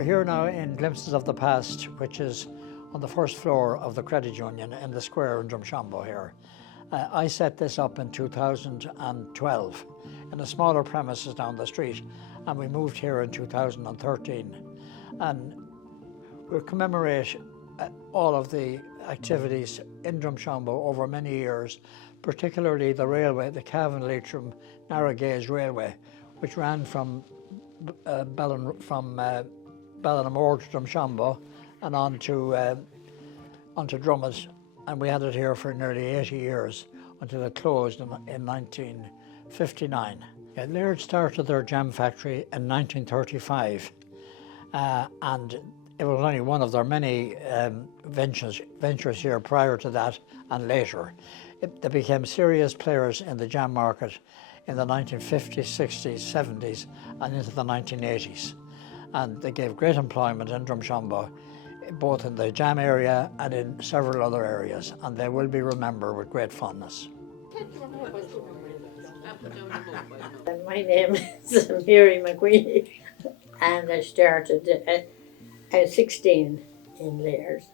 We're here now in Glimpses of the Past, which is on the first floor of the credit union in the square in Drumshanbo here. I set this up in 2012 in a smaller premises down the street, and we moved here in 2013. And we commemorate all of the activities in Drumshanbo over many years, particularly the railway, the Cavan-Leitrim narrow gauge railway, which ran from Ballinamore to Drumshanbo and on to Drummond, and we had it here for nearly 80 years until it closed in 1959. Lairds started their jam factory in 1935, and it was only one of their many ventures here prior to that and later. They became serious players in the jam market in the 1950s, 60s, 70s and into the 1980s. And they gave great employment in Drumshanbo, both in the jam area and in several other areas, and they will be remembered with great fondness. My name is Mary McQueen, and I started at 16 in Lairds.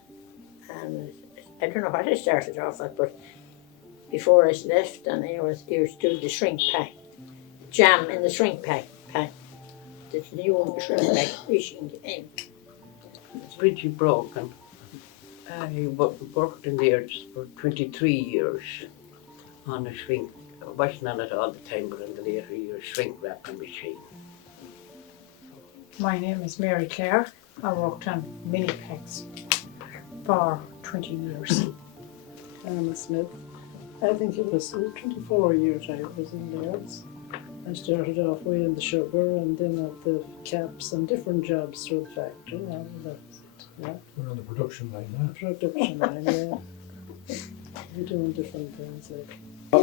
And I don't know what I started off at, but before I left, and I was used to do the shrink pack, jam in the shrink pack, the new shrink pack fishing in. It's pretty broken. I worked in Lairds for 23 years on a shrink. I wasn't on it all the time, but in the later years, shrink wrapping machine. My name is Mary Clare. I worked on mini packs for 20 years. Anna Smith. I think it was 24 years I was in Lairds. I started off weighing the sugar and then at the caps and different jobs through the factory. And that's it. Yeah. We're on the production line now. Production line, yeah. We're doing different things like.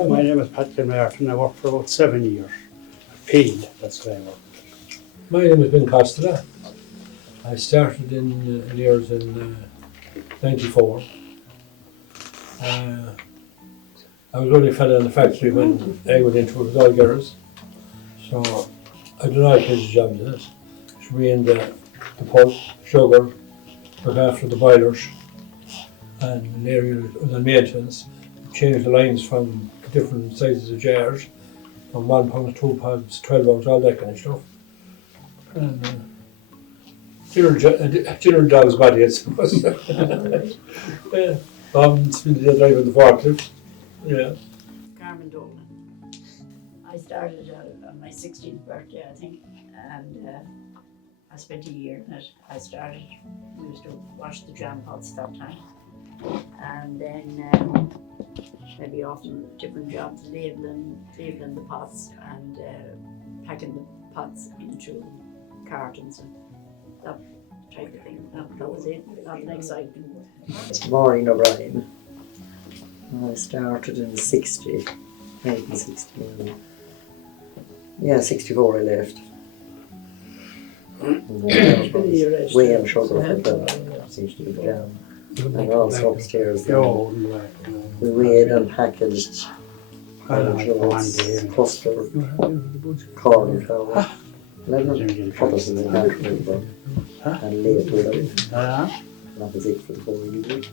My name is Patrick Martin. I worked for about 7 years. Peel, that's where I worked. My name is Ben Costa. I started in Lairds in 94. I was only a fella in the factory when I went into it with all girls. So I did all kinds of jobs in it. Ran the pulp, sugar, looked after the boilers, and in the area of the maintenance, changed the lines from different sizes of jars, from 1 pound, 2 pounds, 12 ounce, all that kind of stuff. And general dog's body, I suppose. Spent the drive of the forklift. Yeah. Carmen Dolan. I started on my 16th birthday, I think, and I spent a year in it. We used to wash the jam pots that time, and then maybe often different jobs, labeling the pots and packing the pots into cartons and that type of thing. That was it, nothing exciting. Maureen O'Brien. I started in 1960. Yeah, 64 I left. Weighing sugar for the seems to be down. And also upstairs we weighed and packaged custard, corn flour, put us in the factory and laid with them. That was it for the 4 years.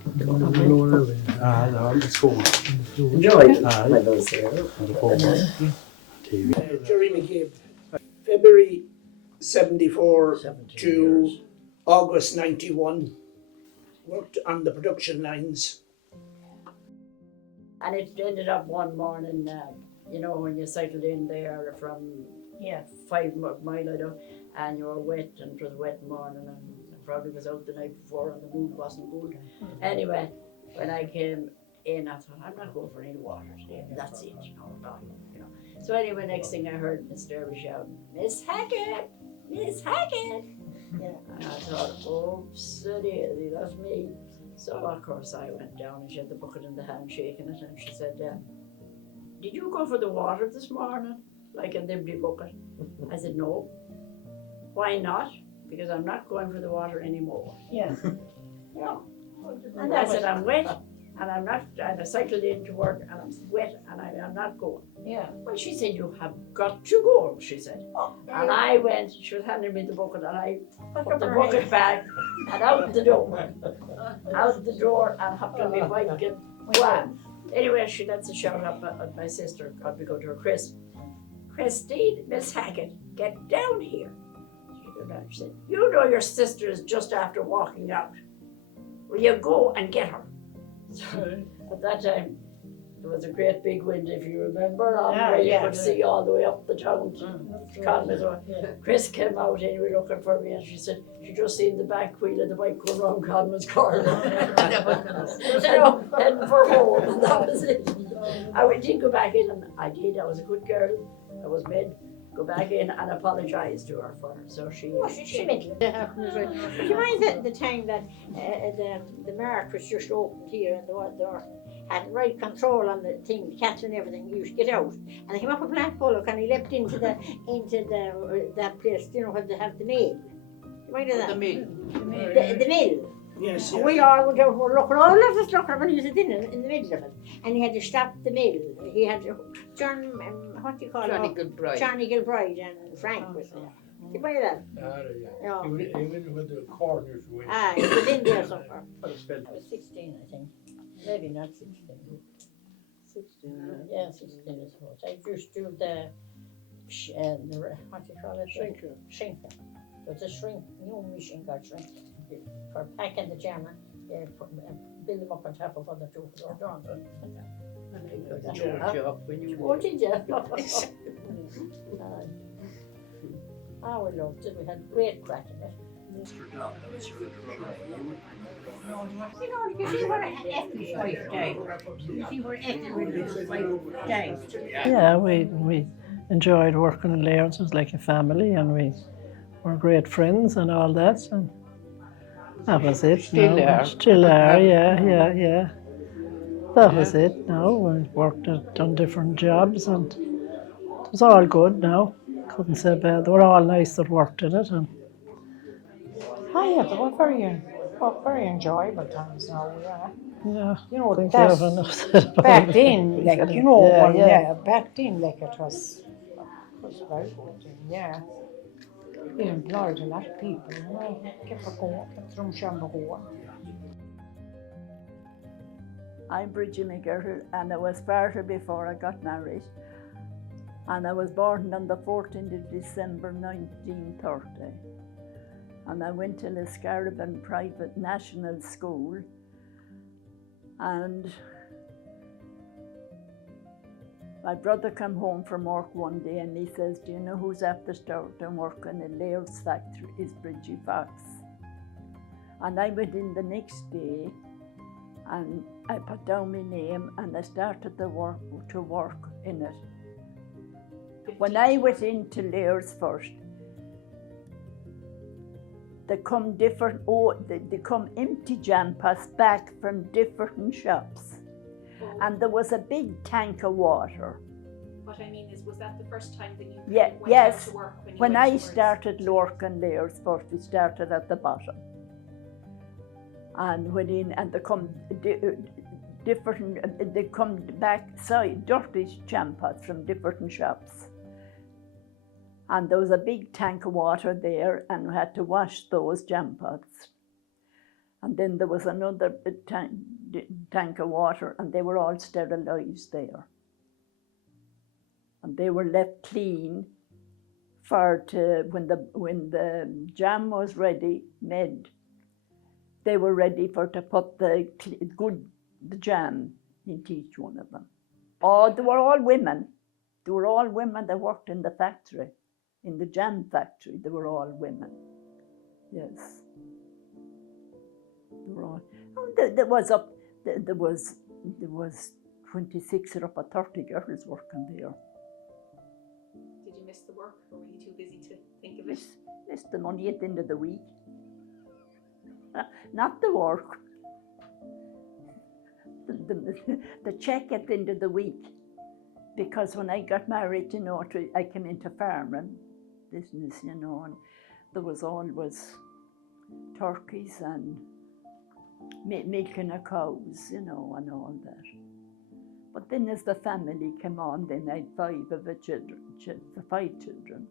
Enjoyed it when I was there. Jerry McCabe, February 74 to August 91. Worked on the production lines. And it ended up one morning, when you cycled in there from 5 mile, I know, and you were wet, and it was a wet morning, and probably was out the night before, and the mood wasn't good. Anyway, when I came in, I thought, I'm not going for any water today. That's it, So anyway, next thing I heard Miss Derby shouting, "Miss Hackett! Miss Hackett!" Yeah. And I thought, oops, that's me. So of course I went down and she had the bucket in the hand shaking it, and she said, "Did you go for the water this morning? Like an empty bucket?" I said, "No." "Why not?" "Because I'm not going for the water anymore." Yeah. And I said, "I'm wet and I cycled into work and I'm wet and I'm not going. Yeah. Well, she said, you have got to go, she said. And I went, she was handing me the bucket and I put the bucket back and out the door. Out the door and hopped on my bike and wham. Anyway, she lets a shout up at my sister, God we go to her, Christine, Miss Hackett, get down here. She said, you know your sister is just after walking out. Will you go and get her? So at that time, there was a great big wind, if you remember, where you could see all the way up the town to Conmess. Chris came out anyway looking for me, and she said she just seen the back wheel of the bike go around Conmess corner. Heading for home, and that was it. I did go back in, and I did. I was a good girl. I was made go back in and apologise to her for her. So she meant it. Do you mind the time that the mark was just opened here and the had right control on the thing, the cats and everything, you used to get out. And they came up a black bullock and he leapt into that place, you know, where they have the mill. You mind of that? The mill. The mill. Yes, And we all went out, were looking, all of us looking when he was in the middle of it. And he had to stop the mill. He had John, what do you call Johnny it? Gilbride. Johnny Gilbride and Frank was there. Do you mind that? Yeah. He went with the corners away. He was in there somewhere. I was spent I was 16, I think. Maybe not 16. 16, yeah, 16 I suppose. I used to do the what do you call it? Shrinker. There was a shrink, new machine called shrink. For packing the jam, build them up on top of other two or done. And I got your job when you Oh, did you? We loved it. We had great crack in it. You know, you see what Effie's wife died. You see where Effie's wife died. Yeah, we enjoyed working in Lairds. It was like a family, and we were great friends and all that. And that was it. Still are. Still are, yeah. That was it. No, we worked on different jobs, and it was all good. Now, couldn't say bad. They were all nice that worked in it, and Yeah, they were very enjoyable times now, yeah. You know, Think that's you have enough said about back it. then, like, you know, Yeah. back then, like, it was very good thing, yeah. We employed a lot of people, you know, kept it going, kept Drumshanbo going. I'm Bridget McGirtle, and I was started before I got married. And I was born on the 14th of December 1930. And I went to Liscariban Private National School. And my brother came home from work one day and he says, do you know who's after starting working in Lairds factory? Is Bridgie Fox. And I went in the next day and I put down my name and I started to work in it. When I went into Lairds first, they come empty jam pots back from different shops. And there was a big tank of water. What I mean is, was that the first time that you went yes. out to work? When I started working Lairds first, we started at the bottom. And went in and they come they come back side, dirty jam pots from different shops. And there was a big tank of water there and we had to wash those jam pots. And then there was another tank of water and they were all sterilised there. And they were left clean when the jam was ready, made. They were ready to put the jam into each one of them. Oh, they were all women. They were all women that worked in the factory, in the jam factory. They were all women. Yes. They were all. Oh, there was 26 or up to 30 girls working there. Did you miss the work, or were you too busy to think of it? Missed the money at the end of the week. Not the work. The check at the end of the week. Because when I got married, you know, I came into farming business, you know, and there was always turkeys and milking of cows, you know, and all that. But then as the family came on, then I had 5 children.